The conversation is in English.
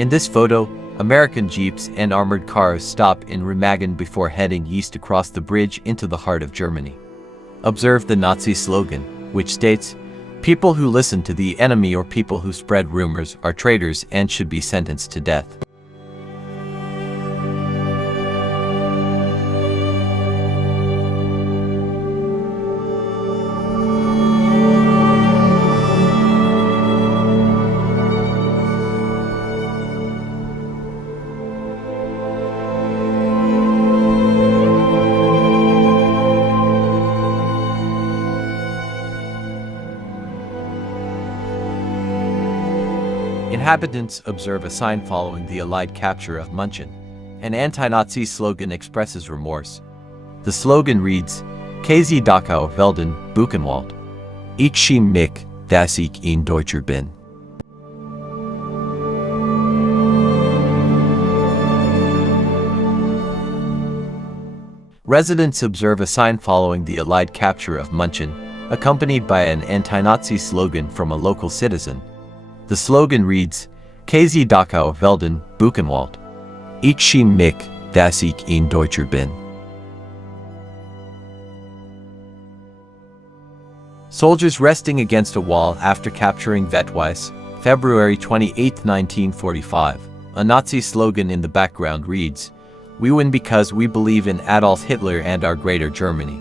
In this photo, American jeeps and armored cars stop in Remagen before heading east across the bridge into the heart of Germany. Observe the Nazi slogan, which states, "People who listen to the enemy or people who spread rumors are traitors and should be sentenced to death." Inhabitants observe a sign following the Allied capture of München. An anti-Nazi slogan expresses remorse. The slogan reads, "KZ Dachau Velden Buchenwald. Ich schäme mich, dass ich ein Deutscher bin." Residents observe a sign following the Allied capture of München, accompanied by an anti-Nazi slogan from a local citizen. The slogan reads, "KZ Dachau Velden Buchenwald. Ich schäme mich, dass ich ein Deutscher bin." Soldiers resting against a wall after capturing WWII, February 28, 1945. A Nazi slogan in the background reads, "We win because we believe in Adolf Hitler and our greater Germany."